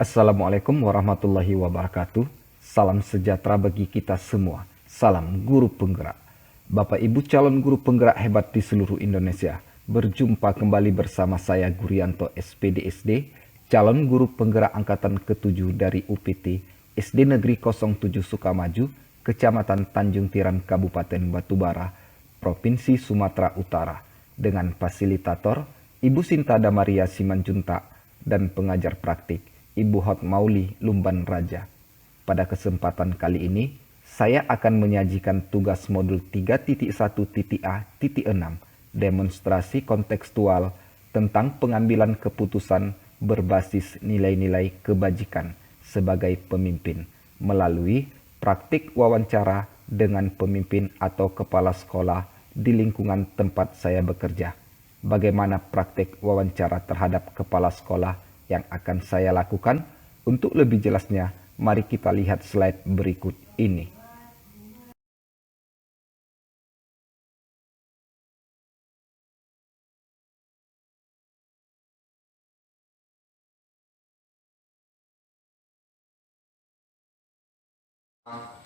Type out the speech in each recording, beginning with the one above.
Assalamualaikum warahmatullahi wabarakatuh. Salam sejahtera bagi kita semua. Salam guru penggerak. Bapak Ibu calon guru penggerak hebat di seluruh Indonesia. Berjumpa kembali bersama saya Gurianto SPDSD, calon guru penggerak angkatan ke-7 dari UPT SD Negeri 07 Sukamaju, Kecamatan Tanjung Tiram, Kabupaten Batubara, Provinsi Sumatera Utara, dengan fasilitator Ibu Sinta Damaria Simanjuntak dan pengajar praktik Ibu Hot Mauli Lumban Raja. Pada kesempatan kali ini, saya akan menyajikan tugas modul 3.1.A.6, demonstrasi kontekstual tentang pengambilan keputusan berbasis nilai-nilai kebajikan sebagai pemimpin melalui praktik wawancara dengan pemimpin atau kepala sekolah di lingkungan tempat saya bekerja. Bagaimana praktik wawancara terhadap kepala sekolah yang akan saya lakukan? Untuk lebih jelasnya, mari kita lihat slide berikut ini.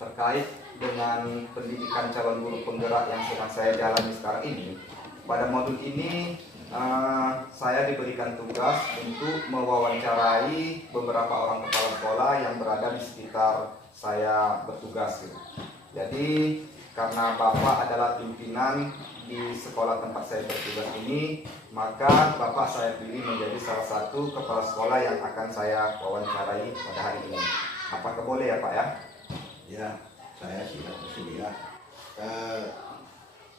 Terkait dengan pendidikan calon guru penggerak yang sedang saya jalani sekarang ini, pada modul ini saya diberikan tugas untuk mewawancarai beberapa orang kepala sekolah yang berada di sekitar saya bertugas. Jadi karena Bapak adalah pimpinan di sekolah tempat saya bertugas ini, maka Bapak saya pilih menjadi salah satu kepala sekolah yang akan saya wawancarai pada hari ini. Apakah boleh ya Pak ya? Ya, saya siap bersedia.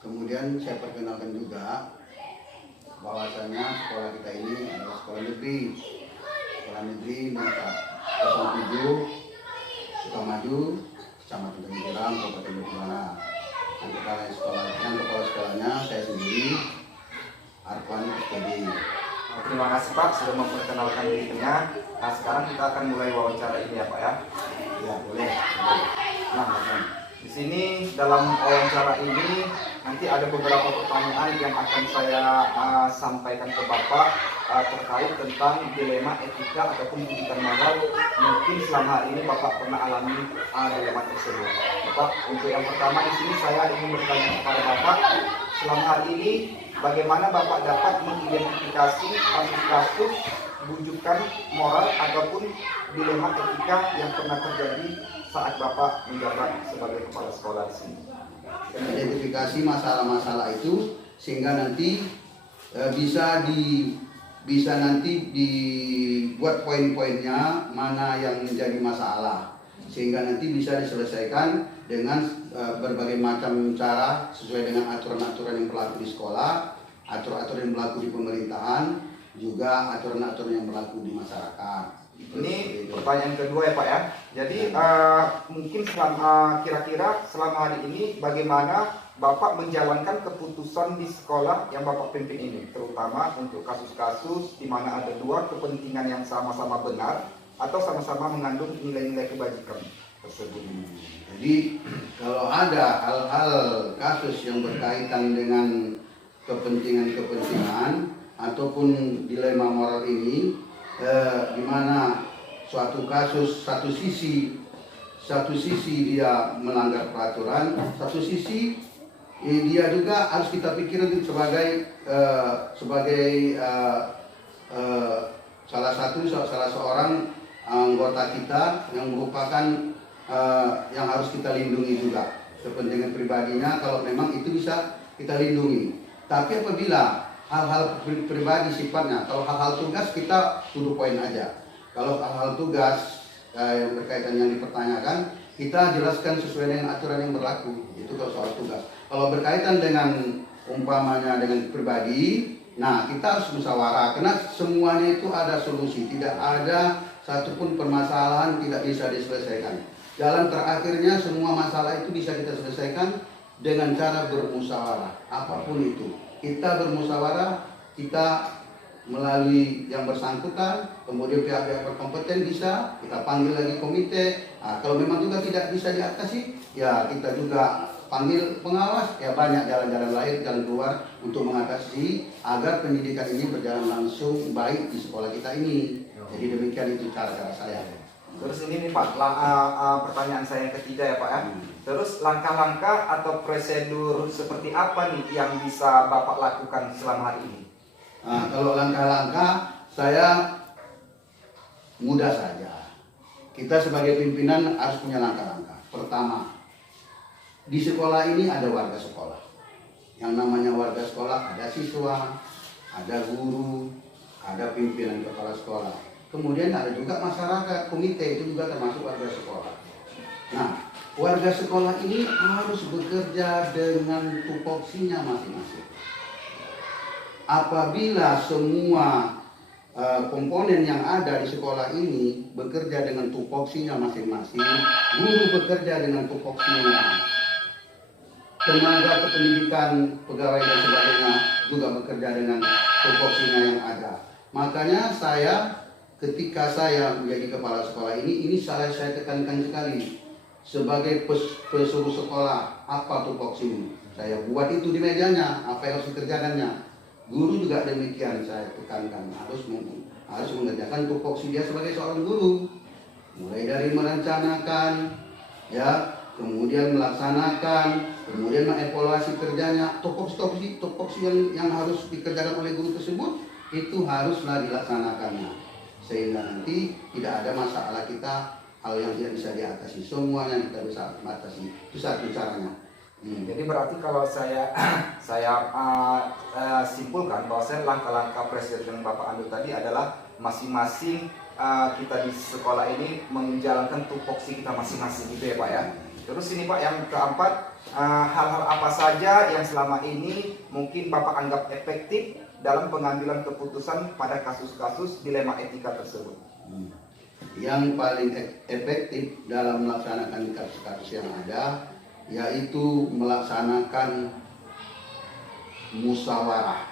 Kemudian saya perkenalkan juga bahwasanya sekolah kita ini adalah sekolah negeri nomor 07 Sukamaju, Kecamatan Tanjung Tiram, Kabupaten Batubara. Yang kepala sekolahnya saya sendiri, Arfan SPD. Terima kasih Pak sudah memperkenalkan dirinya. Nah sekarang kita akan mulai wawancara ini ya Pak ya. Ya boleh. Nah, di sini dalam wawancara ini nanti ada beberapa pertanyaan yang akan saya sampaikan ke Bapak terkait tentang dilema etika ataupun pendidikan moral. Mungkin selama hari ini Bapak pernah alami dilema tersebut. Bapak, untuk yang pertama di sini saya ingin bertanya kepada Bapak, selama hari ini bagaimana Bapak dapat mengidentifikasi kasus-kasus bujukan moral ataupun dilema etika yang pernah terjadi saat Bapak menjabat sebagai kepala sekolah di sini? Identifikasi masalah-masalah itu sehingga nanti bisa nanti dibuat poin-poinnya mana yang menjadi masalah, sehingga nanti bisa diselesaikan dengan berbagai macam cara sesuai dengan aturan-aturan yang berlaku di sekolah, aturan-aturan yang berlaku di pemerintahan, juga aturan-aturan yang berlaku di masyarakat. Ini pertanyaan kedua ya Pak ya. Jadi mungkin kira-kira selama hari ini bagaimana Bapak menjalankan keputusan di sekolah yang Bapak pimpin ini, terutama untuk kasus-kasus di mana ada dua kepentingan yang sama-sama benar atau sama-sama mengandung nilai-nilai kebajikan tersebut. Jadi kalau ada hal-hal kasus yang berkaitan dengan kepentingan-kepentingan ataupun dilema moral ini, di mana suatu kasus satu sisi dia melanggar peraturan, satu sisi dia juga harus kita pikirkan sebagai salah seorang anggota kita yang merupakan yang harus kita lindungi juga kepentingan pribadinya, kalau memang itu bisa kita lindungi. Tapi apabila hal-hal pribadi sifatnya, kalau hal-hal tugas kita tuduh poin aja. Kalau hal-hal tugas yang berkaitan yang dipertanyakan, kita jelaskan sesuai dengan aturan yang berlaku. Itu kalau soal tugas. Kalau berkaitan dengan umpamanya dengan pribadi, nah kita harus musyawarah karena semuanya itu ada solusi. Tidak ada satupun permasalahan tidak bisa diselesaikan. Jalan terakhirnya semua masalah itu bisa kita selesaikan dengan cara bermusyawarah, apapun itu. Kita bermusyawarah, kita melalui yang bersangkutan, kemudian pihak-pihak berkompeten bisa kita panggil lagi komite. Nah, kalau memang juga tidak bisa diatasi, ya kita juga panggil pengawas. Ya banyak jalan-jalan lain, jalan keluar untuk mengatasi agar pendidikan ini berjalan langsung baik di sekolah kita ini. Jadi demikian itu cara-cara saya. Terus ini nih Pak, pertanyaan saya yang ketiga ya Pak ya. Terus langkah-langkah atau prosedur seperti apa nih yang bisa Bapak lakukan selama hari ini? Nah, kalau langkah-langkah saya mudah saja. Kita sebagai pimpinan harus punya langkah-langkah. Pertama, di sekolah ini ada warga sekolah. Yang namanya warga sekolah ada siswa, ada guru, ada pimpinan kepala sekolah. Kemudian ada juga masyarakat, komite itu juga termasuk warga sekolah. Nah, warga sekolah ini harus bekerja dengan tupoksinya masing-masing. Apabila semua komponen yang ada di sekolah ini bekerja dengan tupoksinya masing-masing, guru bekerja dengan tupoksinya, tenaga kependidikan, pegawai dan sebagainya juga bekerja dengan tupoksinya yang ada. Makanya ketika saya menjadi kepala sekolah ini saya tekankan sekali sebagai pesuruh sekolah, apa tupoksimu? Saya buat itu di mejanya, apa yang harus dikerjakannya. Guru juga demikian, saya tekankan harus mengerjakan tupoksi dia sebagai seorang guru, mulai dari merencanakan, ya, kemudian melaksanakan, kemudian mengevaluasi kerjanya. Tupoksi yang harus dikerjakan oleh guru tersebut itu haruslah dilaksanakannya, sehingga nanti tidak ada masalah kita, hal yang tidak bisa diatasi, semuanya kita bisa atasi. Itu satu caranya. Jadi berarti kalau saya simpulkan bahwa langkah-langkah presiden Bapak ambil tadi adalah masing-masing kita di sekolah ini menjalankan tupoksi kita masing-masing gitu ya Pak ya. Terus ini Pak yang keempat, hal-hal apa saja yang selama ini mungkin Bapak anggap efektif dalam pengambilan keputusan pada kasus-kasus dilema etika tersebut? Yang paling efektif dalam melaksanakan kasus-kasus yang ada yaitu melaksanakan musyawarah.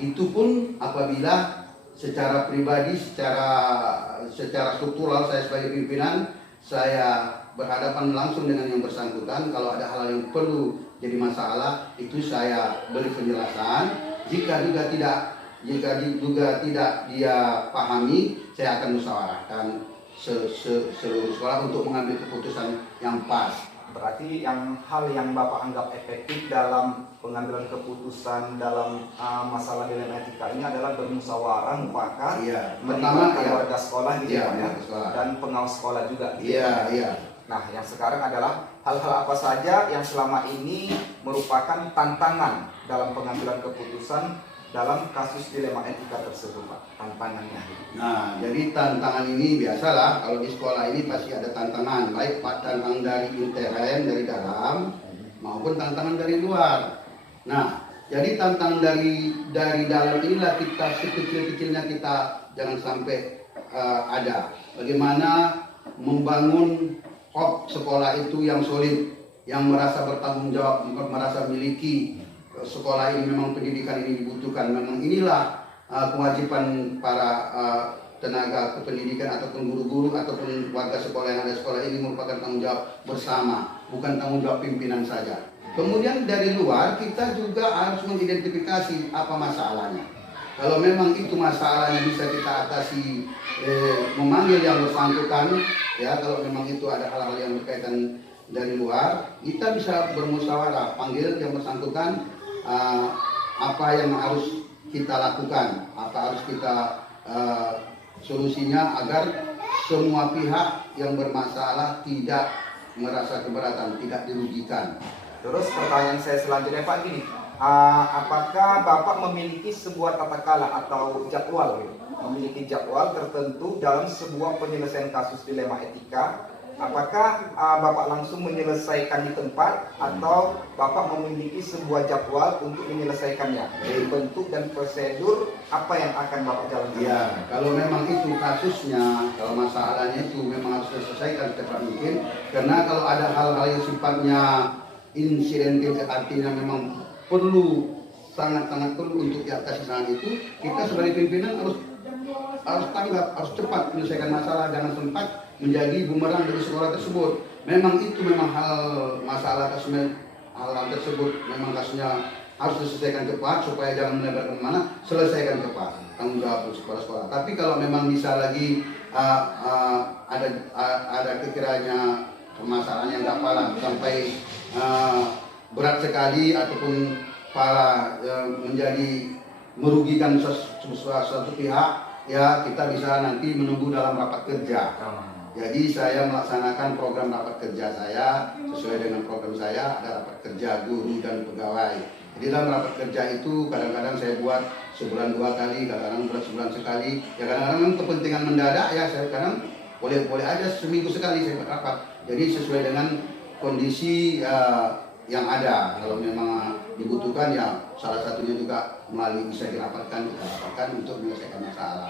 Itu pun apabila secara pribadi, secara struktural saya sebagai pimpinan, saya berhadapan langsung dengan yang bersangkutan. Kalau ada hal yang perlu jadi masalah, itu saya beri penjelasan. Jika juga tidak dia pahami, saya akan musyawarahkan seluruh sekolah untuk mengambil keputusan yang pas. Berarti hal yang Bapak anggap efektif dalam pengambilan keputusan dalam masalah dilema etika ini adalah bermusyawarah, mufakat, melibatkan warga sekolah gitu ya, dan pengawas sekolah juga. Nah, yang sekarang adalah hal-hal apa saja yang selama ini merupakan tantangan dalam pengambilan keputusan dalam kasus dilema etika tersebut, Pak, tantangannya. Nah, jadi tantangan ini biasalah kalau di sekolah ini pasti ada tantangan, baik tantangan dari intern, dari dalam, maupun tantangan dari luar. Nah, jadi tantangan dari dalam inilah kita sekecil-kecilnya kita jangan sampai ada. Bagaimana membangun sekolah itu yang solid, yang merasa bertanggung jawab, merasa memiliki sekolah ini, memang pendidikan ini dibutuhkan. Memang inilah kewajiban para tenaga kependidikan ataupun guru-guru ataupun warga sekolah yang ada sekolah ini merupakan tanggung jawab bersama, bukan tanggung jawab pimpinan saja. Kemudian dari luar kita juga harus mengidentifikasi apa masalahnya. Kalau memang itu masalahnya bisa kita atasi, memanggil yang bersangkutan, ya, kalau memang itu ada hal-hal yang berkaitan dari luar, kita bisa bermusyawarah, panggil yang bersangkutan, apa yang harus kita lakukan, apa harus kita solusinya agar semua pihak yang bermasalah tidak merasa keberatan, tidak dirugikan. Terus pertanyaan saya selanjutnya Pak gini, apakah Bapak memiliki sebuah tata krama atau jadwal, memiliki jadwal tertentu dalam sebuah penyelesaian kasus dilema etika? Apakah Bapak langsung menyelesaikan di tempat atau Bapak memiliki sebuah jadwal untuk menyelesaikannya? Dari bentuk dan prosedur apa yang akan Bapak jalankan? Ya, kalau memang itu kasusnya, kalau masalahnya itu memang harus diselesaikan secepat mungkin. Karena kalau ada hal-hal yang sifatnya insidentil, artinya memang sangat-sangat perlu untuk diatasi saat itu, kita sebagai pimpinan harus tanggap, harus cepat menyelesaikan masalah, jangan sempat menjadi bumerang dari sekolah tersebut. Memang itu hal tersebut memang kasusnya harus diselesaikan cepat supaya jangan melebar kemana, selesaikan cepat tanggung jawab kepala sekolah. Tapi kalau memang bisa lagi ada kekiranya permasalahan yang nggak parah sampai berat sekali ataupun parah menjadi merugikan suatu pihak, ya kita bisa nanti menunggu dalam rapat kerja. Jadi saya melaksanakan program rapat kerja saya sesuai dengan program saya, ada rapat kerja guru dan pegawai. Jadi dalam rapat kerja itu kadang-kadang saya buat sebulan 2 kali, kadang-kadang sebulan sekali. Ya kadang-kadang kepentingan mendadak ya, saya kadang boleh aja seminggu sekali saya buat rapat. Jadi sesuai dengan kondisi yang ada. Kalau memang dibutuhkan ya salah satunya juga melalui bisa dirapatkan, kita rapatkan untuk menyelesaikan masalah.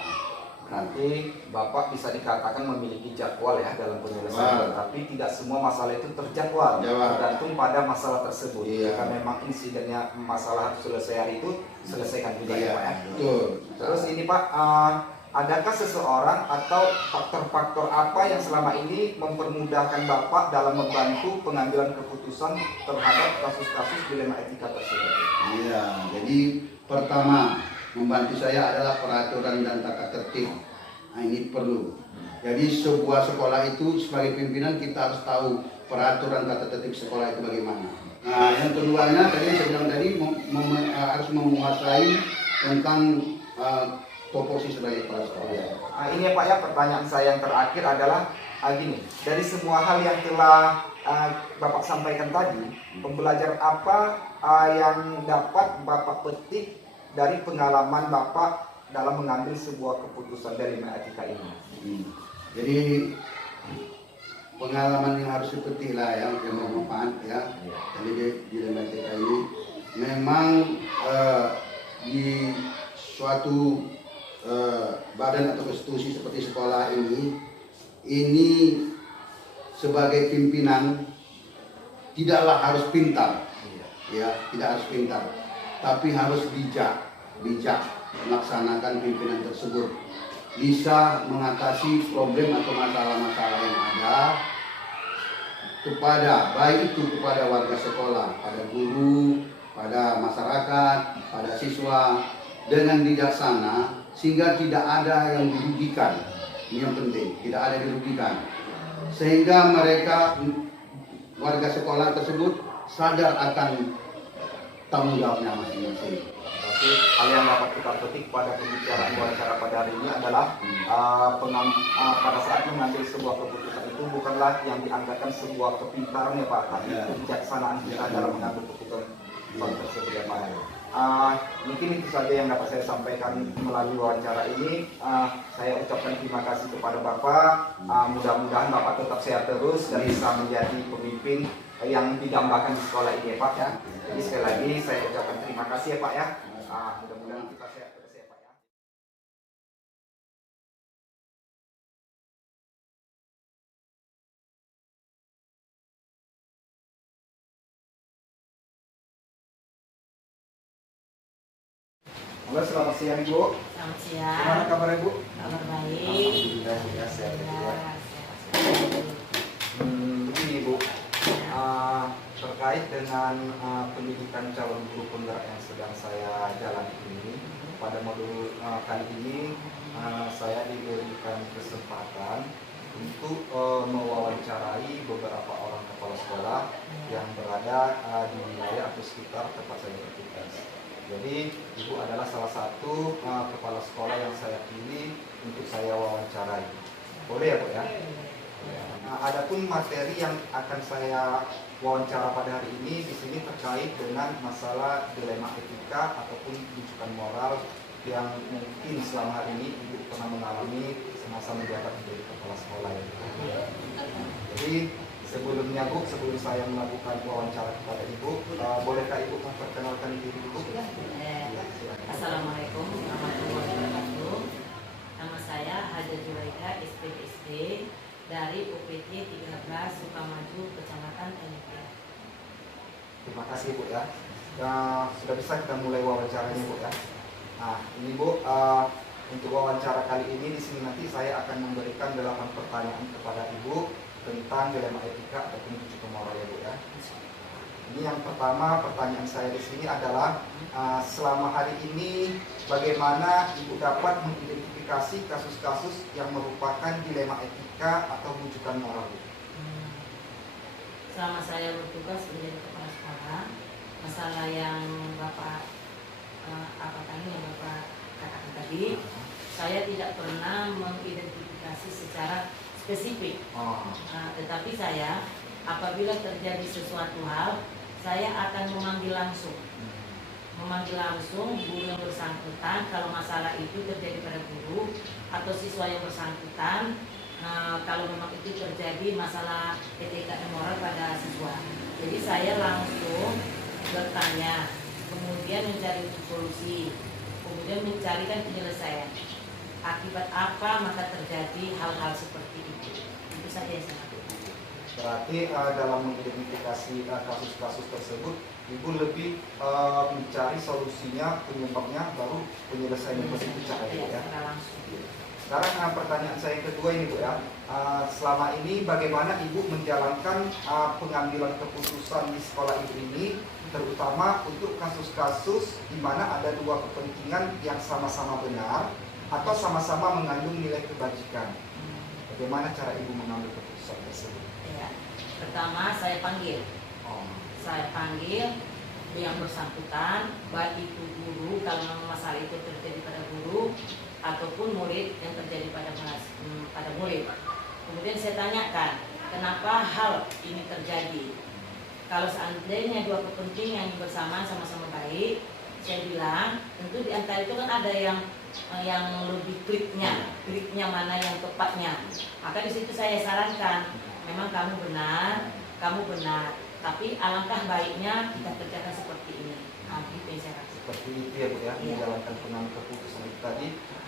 Nanti Bapak bisa dikatakan memiliki jadwal ya dalam penyelesaian, tapi tidak semua masalah itu terjadwal, tergantung pada masalah tersebut. Jika memang insidennya masalah harus selesai hari itu, selesaikan juga ya Pak ya. Betul. Terus ini Pak, adakah seseorang atau faktor-faktor apa yang selama ini mempermudahkan Bapak dalam membantu pengambilan keputusan terhadap kasus-kasus dilema etika tersebut? Iya, jadi pertama membantu saya adalah peraturan dan tata tertib. Nah, ini perlu. Jadi sebuah sekolah itu sebagai pimpinan kita harus tahu peraturan tata tertib sekolah itu bagaimana. Nah, yang keduanya tadi yang saya bilang tadi harus menguasai tentang topoksi sebagai kepala sekolah. Ini ya Pak ya, pertanyaan saya yang terakhir adalah gini, dari semua hal yang telah Bapak sampaikan tadi, pembelajaran apa yang dapat Bapak petik dari pengalaman Bapak dalam mengambil sebuah keputusan dilema etika ini? Jadi pengalaman yang harus dipetik lah yang bermanfaat ya. Jadi dilema etika ini memang di suatu badan atau institusi seperti sekolah ini sebagai pimpinan tidaklah harus pintar, ya tidak harus pintar, tapi harus bijak melaksanakan pimpinan tersebut, bisa mengatasi problem atau masalah-masalah yang ada baik itu kepada warga sekolah, pada guru, pada masyarakat, pada siswa dengan bijaksana sehingga tidak ada yang dirugikan. Ini yang penting, tidak ada yang dirugikan, sehingga mereka warga sekolah tersebut sadar akan tanggung jawabnya masing-masing. Berarti hal yang dapat kita petik pada pembicaraan wawancara pada hari ini adalah pada saat mengambil sebuah keputusan itu bukanlah yang dianggarkan sebuah kepintaran ya Pak, tapi kebijaksanaan kita dalam mengambil keputusan tersebut ya Pak. Mungkin itu saja yang dapat saya sampaikan melalui wawancara ini. Saya ucapkan terima kasih kepada Bapak. Mudah-mudahan Bapak tetap sehat terus dan bisa menjadi pemimpin yang didambakan di sekolah ini ya Pak ya. Jadi sekali lagi saya ucapkan terima kasih ya Pak ya. Mudah-mudahan kita sehat terus ya Pak ya. Halo, selamat siang Ibu. Selamat siang. Gimana kabar Ibu? Kabar baik. Alhamdulillah ya, sehat juga. Begini Ibu, terkait dengan pendidikan calon guru penggerak yang sedang saya jalani ini, pada modul kali ini saya diberikan kesempatan untuk mewawancarai beberapa orang kepala sekolah yang berada di wilayah atau sekitar tempat saya bertugas. Jadi Ibu adalah salah satu kepala sekolah yang saya pilih untuk saya wawancarai. Boleh ya Bu ya? Adapun materi yang akan saya wawancara pada hari ini di sini terkait dengan masalah dilema etika ataupun rujukan moral yang mungkin selama hari ini Ibu pernah mengalami semasa menjabat menjadi kepala sekolah ya. Jadi sebelumnya Bu, sebelum saya melakukan wawancara kepada Ibu, bolehkah Ibu memperkenalkan diri Ibu? Assalamualaikum warahmatullahi wabarakatuh. Nama saya Haja Juraida SPSD dari UPT 13 Sukamaju, Kecamatan Tenggara. Terima kasih Bu ya. Sudah bisa kita mulai wawancaranya Bu ya. Nah ini Bu, untuk wawancara kali ini di sini nanti saya akan memberikan 8 pertanyaan kepada Ibu tentang dilema etika ataupun rujukan moral ya Bu ya. Ini yang pertama, pertanyaan saya di sini adalah selama hari ini bagaimana Ibu dapat mengidentifikasi kasus-kasus yang merupakan dilema etika atau rujukan moral? Selama saya bertugas menjadi kepala sekolah, masalah yang Bapak yang Bapak katakan tadi, saya tidak pernah mengidentifikasi secara spesifik. Tetapi saya apabila terjadi sesuatu hal, saya akan memanggil langsung guru yang bersangkutan kalau masalah itu terjadi pada guru atau siswa yang bersangkutan. Kalau memang itu terjadi masalah etika dan moral pada siswa, jadi saya langsung bertanya, kemudian mencari solusi, kemudian mencarikan penyelesaian. Akibat apa maka terjadi hal-hal seperti itu saja yang saya lakukan. Berarti dalam mengidentifikasi kasus-kasus tersebut, Ibu lebih mencari solusinya, penyebabnya, baru penyelesaian itu dicari ya. Sekarang pertanyaan saya yang kedua ini Bu ya, selama ini bagaimana Ibu menjalankan pengambilan keputusan di sekolah Ibu ini, terutama untuk kasus-kasus di mana ada dua kepentingan yang sama-sama benar atau sama-sama mengandung nilai kebajikan. Bagaimana cara Ibu mengambil keputusan tersebut? Ya, pertama saya panggil yang bersangkutan, baik itu guru kalau masalah itu terjadi pada guru ataupun murid yang terjadi pada murid. Kemudian saya tanyakan, kenapa hal ini terjadi? Kalau seandainya dua kepentingan yang bersamaan sama-sama baik, saya bilang tentu di antara itu kan ada yang lebih kliknya mana yang tepatnya. Maka di situ saya sarankan, memang kamu benar, tapi alangkah baiknya kita kerjakan seperti ini. Itu yang saya rasa. Seperti itu ya Bu ya, menjalankan pengambilan keputusan itu tadi,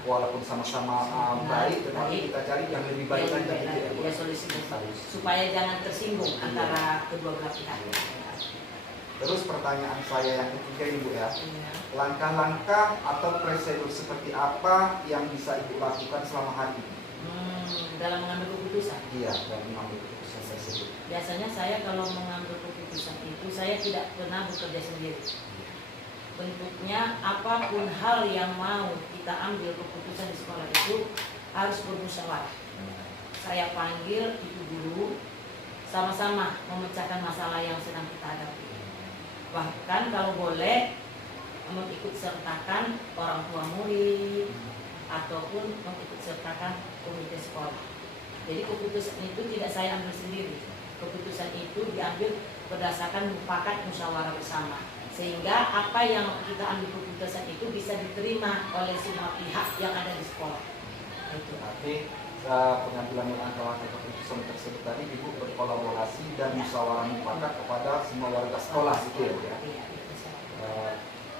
walaupun sama-sama baik, tetapi kita cari yang lebih baik lagi ya, solusi supaya jangan tersinggung antara kedua belah pihak. Terus pertanyaan saya yang ketiga Ibu ya, langkah-langkah atau prosedur seperti apa yang bisa Ibu lakukan selama hari ini? Dalam mengambil keputusan? Iya, dalam mengambil keputusan tersebut. Biasanya saya kalau mengambil keputusan itu, saya tidak pernah bekerja sendiri. Bentuknya apapun hal yang mau kita ambil keputusan di sekolah itu harus bermusyawarah. Saya panggil ibu guru, sama-sama memecahkan masalah yang sedang kita hadapi. Bahkan kalau boleh mengikut sertakan orang tua murid ataupun mengikut sertakan komite sekolah. Jadi keputusan itu tidak saya ambil sendiri. Keputusan itu diambil berdasarkan mufakat musyawarah bersama. Sehingga apa yang kita ambil keputusan itu bisa diterima oleh semua pihak yang ada di sekolah. Itu. Berarti pengambilan langkah-langkah keputusan tersebut tadi Ibu berkolaborasi dan musyawarah mufakat kepada semua warga sekolah gitu ya.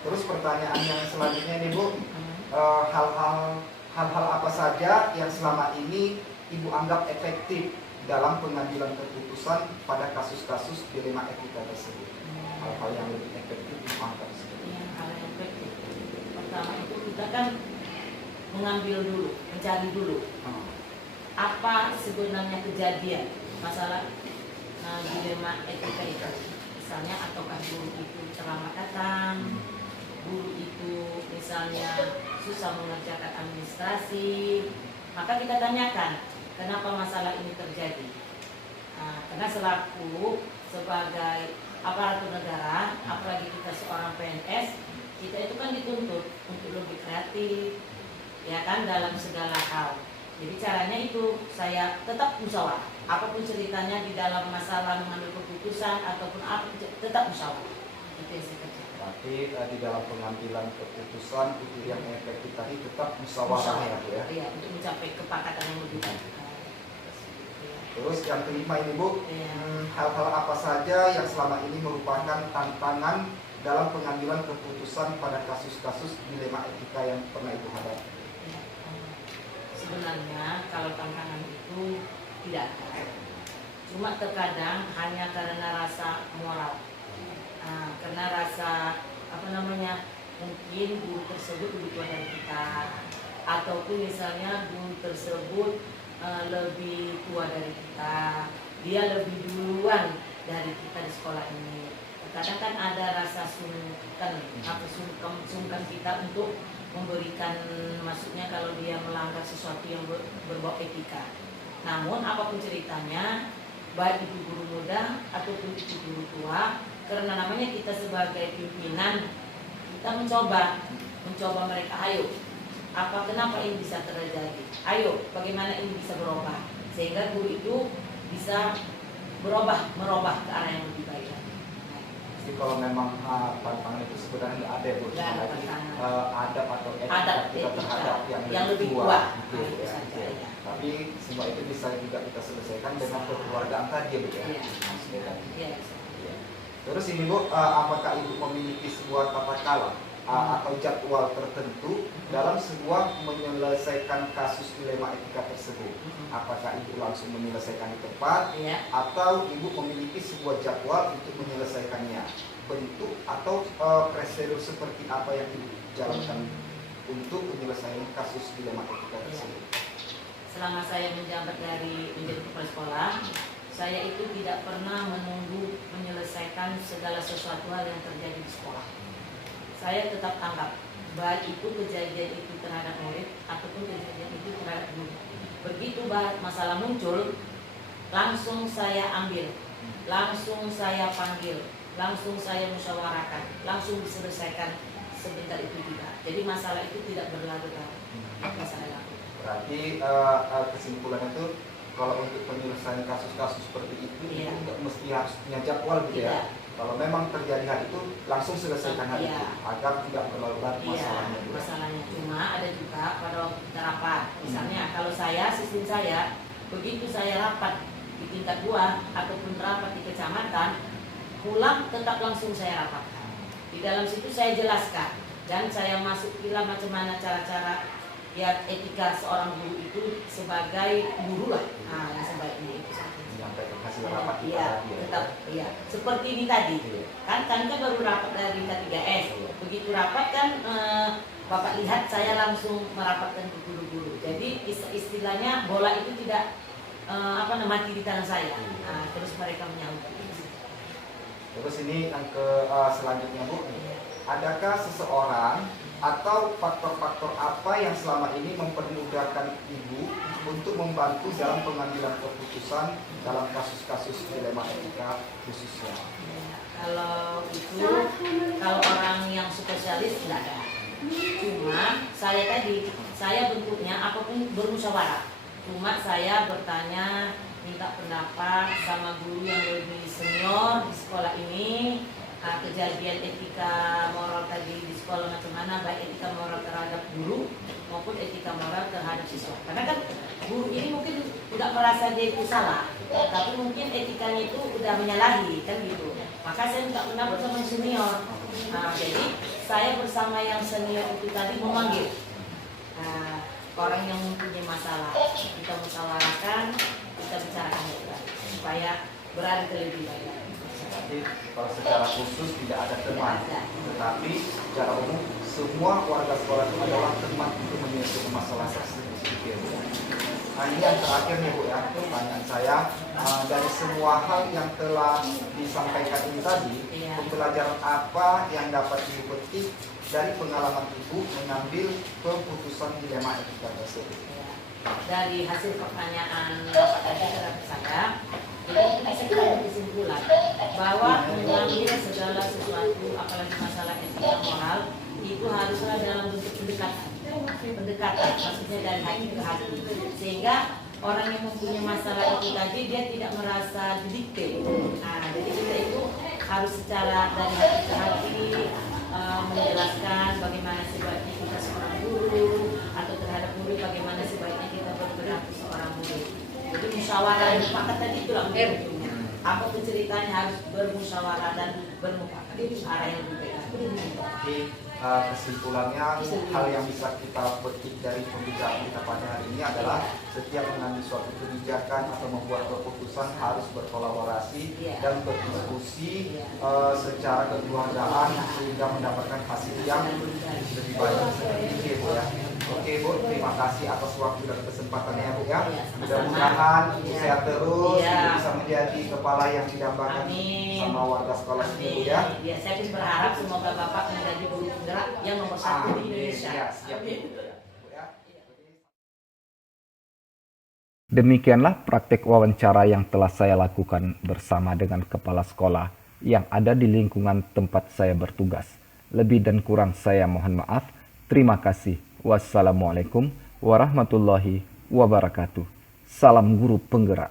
Terus pertanyaan yang selanjutnya nih Bu, hal-hal apa saja yang selama ini Ibu anggap efektif dalam pengambilan keputusan pada kasus-kasus dilema etika tersebut? Hal-hal yang lebih efektif dianggap seperti ini. Hal yang efektif. Pertama itu kita kan mengambil dulu, mencari dulu apa sebenarnya kejadian masalah dilema etika itu. Misalnya ataukah guru itu terlambat datang, guru itu misalnya susah mengerjakan administrasi, maka kita tanyakan kenapa masalah ini terjadi. Karena sebagai aparatur negara, apalagi kita seorang PNS, kita itu kan dituntut untuk lebih kreatif, ya kan, dalam segala hal. Jadi caranya itu saya tetap musyawarah, apapun ceritanya di dalam masalah mengambil keputusan ataupun apa, tetap musyawarah. Itu yang saya kerjakan. Berarti di dalam pengambilan keputusan itu yang efektif tadi tetap musyawarah ya. Iya, untuk mencapai kesepakatan yang lebih baik. Terus yang kelima ini Bu, hal-hal apa saja yang selama ini merupakan tantangan dalam pengambilan keputusan pada kasus-kasus dilema etika yang pernah Ibu hadapi? Sebenarnya kalau tantangan itu tidak ada, cuma terkadang hanya karena rasa moral, karena rasa mungkin guru tersebut lebih tua dari kita, ataupun misalnya guru tersebut lebih tua dari kita, dia lebih duluan dari kita di sekolah ini. kadang kan ada rasa sungkan atau sungkan kita untuk memberikan, maksudnya kalau dia melanggar sesuatu yang berbau etika. Namun apapun ceritanya, baik itu guru muda ataupun itu guru tua, karena namanya kita sebagai pimpinan, kita mencoba mereka, ayo, kenapa ini bisa terjadi? Ayo, bagaimana ini bisa berubah? Sehingga guru itu bisa merubah ke arah yang lebih baik. Jadi kalau memang pantangan itu sebenarnya nggak ada ya Bu, adab atau etika kita terhadap yang lebih tua, gitu ya. Tapi semua itu bisa juga kita selesaikan dengan kekeluargaan tadi ya, Terus ini Bu, apakah Ibu memiliki sebuah tata cara atau jadwal tertentu dalam sebuah menyelesaikan kasus dilema etika tersebut? Apakah Ibu langsung menyelesaikan di tempat atau Ibu memiliki sebuah jadwal untuk menyelesaikannya? Bentuk atau prosedur seperti apa yang Ibu jalankan untuk menyelesaikan kasus dilema etika tersebut? Selama saya menjabat menjadi kepala sekolah, saya itu tidak pernah menunggu menyelesaikan segala sesuatu hal yang terjadi di sekolah. Saya tetap tanggap, baik itu kejadian itu terhadap murid ataupun kejadian itu terhadap guru. Begitu masalah muncul, langsung saya ambil, langsung saya panggil, langsung saya musyawarahkan, langsung diselesaikan sebentar itu juga. Jadi masalah itu tidak berlarut-larut. Berarti kesimpulan itu kalau untuk penyelesaian kasus-kasus seperti itu tidak mesti harus punya jadwal gitu ya. Kalau memang terjadi hal itu, langsung selesaikan hal itu agar tidak berlarut-larut masalahnya. Cuma ada juga pada waktu kita rapat, misalnya kalau sistem saya, begitu saya rapat di tingkat 2 ataupun rapat di kecamatan, pulang tetap langsung saya rapatkan. Di dalam situ saya jelaskan dan saya masuk pula macam mana cara-cara etika seorang guru itu sebagai guru lah, yang sebaiknya itu menyampaikan hasil rapat seperti ini tadi kan kami baru rapat dari K3S. Begitu rapat kan Bapak lihat saya langsung merapatkan ke guru-guru, jadi istilahnya bola itu tidak mati di tangan saya. Terus mereka menyambut. Terus ini yang selanjutnya Bu, adakah seseorang atau faktor-faktor apa yang selama ini mempermudahkan Ibu untuk membantu dalam pengambilan keputusan dalam kasus-kasus dilema etika khususnya? Kalau orang yang spesialis tidak ada. Cuma saya bentuknya apapun bermusyawarah. Cuma saya bertanya, minta pendapat sama guru yang lebih senior di sekolah ini. Kejadian etika moral tadi di sekolah macam mana, baik etika moral terhadap guru maupun etika moral terhadap siswa. Karena kan guru ini mungkin tidak merasa dia itu salah, tapi mungkin etikanya itu udah menyalahi kan gitu. Maka saya minta pendapat sama senior. Jadi saya bersama yang senior itu tadi memanggil orang yang mempunyai masalah, kita musyawarahkan, kita bicarakan juga supaya berada lebih baik. Jadi kalau secara khusus tidak ada teman, tetapi secara umum semua warga sekolah itu adalah teman untuk menyelesaikan masalah tersebut. Ini yang terakhir nih Bu ya, pertanyaan saya, dari semua hal yang telah disampaikan ini tadi, pembelajaran apa yang dapat dipetik dari pengalaman Ibu mengambil keputusan dilema etika tersebut? Dari hasil pertanyaan Bapak tadi terhadap saya, jadi bisa kita kesimpulan bahwa mengambil segala sesuatu, apalagi masalah etika moral, itu haruslah dalam bentuk pendekatan, maksudnya dari hati ke hati, sehingga orang yang mempunyai masalah itu tadi dia tidak merasa didikte. Jadi kita itu harus secara dari hati ke hati menjelaskan bagaimana sebaiknya kita seorang guru atau terhadap murid bagaimana sebaiknya kita berperilaku seorang murid. Jadi musyawarah yang mufakat tadi itulah ujungnya. Apa ceritanya harus bermusyawarah dan bermufakat, itu arah yang berbeda. Jadi kesimpulannya hal yang bisa kita petik dari pembicaraan kita pada hari ini adalah setiap mengambil suatu kebijakan atau membuat keputusan harus berkolaborasi dan berdiskusi secara kekeluargaan sehingga mendapatkan hasil yang lebih baik seperti itu ya Bu ya. Oke Bu, terima kasih atas waktu dan kesempatannya ya Bu ya. Mudah-mudahan Ibu sehat terus, Ibu bisa menjadi kepala yang didambakan sama warga sekolah ini Bu ya. Ya, saya pun berharap semoga Bapak menjadi guru penggerak yang nomor 1 di Indonesia. Ya, siap Bu. Demikianlah praktek wawancara yang telah saya lakukan bersama dengan kepala sekolah yang ada di lingkungan tempat saya bertugas. Lebih dan kurang saya mohon maaf. Terima kasih. Wassalamualaikum warahmatullahi wabarakatuh. Salam guru penggerak.